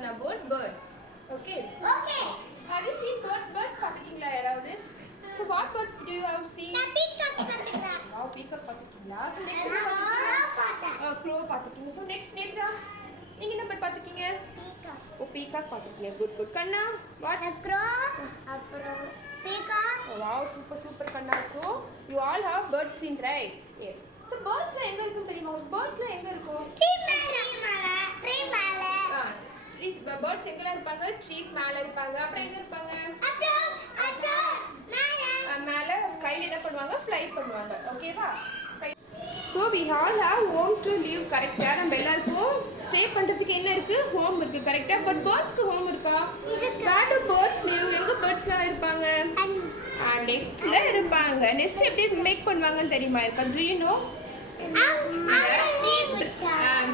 learn about birds. Okay? Okay. Have you seen birds? Birds பார்த்திருக்கீங்களா யாராவது? So what birds do you have seen? Peacock பார்த்திருக்கேன். Wow, peacock பார்த்திருக்கீங்களா? So next என்ன பார்த்திருக்கீங்க? Crow பார்த்திருக்கீங்க. So next Nethra நீங்க என்ன bird பார்த்திருக்கீங்க? Peacock. O peacock பார்த்திருக்கீங்க. Good good. Kanna what? Crow. அப்புறம் peacock. Oh, wow, super Kanna. So you all have birds in right? Yes. So birdsல எங்க இருக்குன்னு தெரியுமா? birdsல எங்க இருக்கும்? Tree மேல. Trees birds எங்கல இருப்பாங்க? trees மேல இருப்பாங்க. அப்புறம் எங்க இருப்பாங்க? அப்புறம் மேல ஸ்கைல என்ன பண்ணுவாங்க? fly பண்ணுவாங்க. ஓகேவா? So we all have home to live கரெக்ட்டா? நம்ம எல்லாருக்கும் ஸ்டே பண்றதுக்கு என்ன இருக்கு? ஹோம் இருக்கு கரெக்ட்டா? பட் birdsக்கு ஹோம் இருக்கா? where do birds live? எங்க birdsலாம் இருப்பாங்க? நெஸ்ட்ல இருப்பாங்க. நெஸ்ட் எப்படி மேக் பண்ணுவாங்கன்னு தெரியுமா? do you know?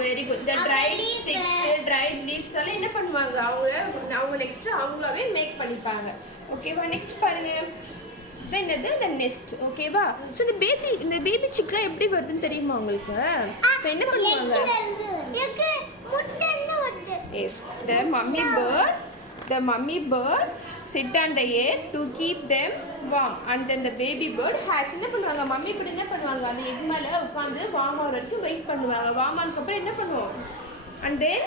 Very good. The dried sticks, dried leaves எல்லாம் என்ன பண்ணுவாங்க? அவங்க நெக்ஸ்ட் அவங்களாவே மேக் பண்ணிப்பாங்க. ஓகேவா? நெக்ஸ்ட் பாருங்க. Then the nest. ஓகேவா? So இந்த பேபி சிக்லாம் எப்படி வருதுன்னு தெரியுமா உங்களுக்கு? So என்ன பண்ணுவாங்க? முட்டைன்னு வருது. Yes. The mummy bird sit on the egg to keep them warm. And then the baby bird hatch. என்ன பண்ணுவாங்க? மம்மி இப்படி என்ன பண்ணுவாங்க? அந்த எக் மேல உட்கார்ந்து வார்ம் ஆகிறதுக்கு வெயிட் பண்ணுவாங்க. வார்ம் ஆனதுக்கு அப்புறம் என்ன பண்ணுவோம்? And then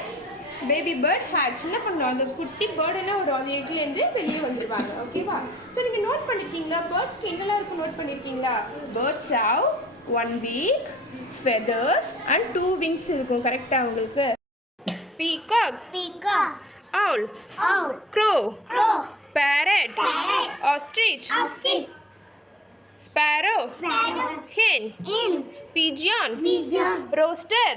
baby bird hatch. என்ன பண்ணுவாங்க? அந்த குட்டி பேர்ட் என்ன ஒரு அந்த எக்ல இருந்து வெளியே வந்துருவாங்க. ஓகேவா? சோ நீங்க நோட் பண்ணிருக்கீங்களா? பேர்ட்ஸ்க்கு என்னெல்லாம் இருக்கு நோட் பண்ணிருக்கீங்களா? Birds have 1 beak, feathers and 2 wings இருக்கும். கரெக்ட்டா உங்களுக்கு? Peacock, owl, crow, parrot, ostrich, sparrow, hen, pigeon, rooster.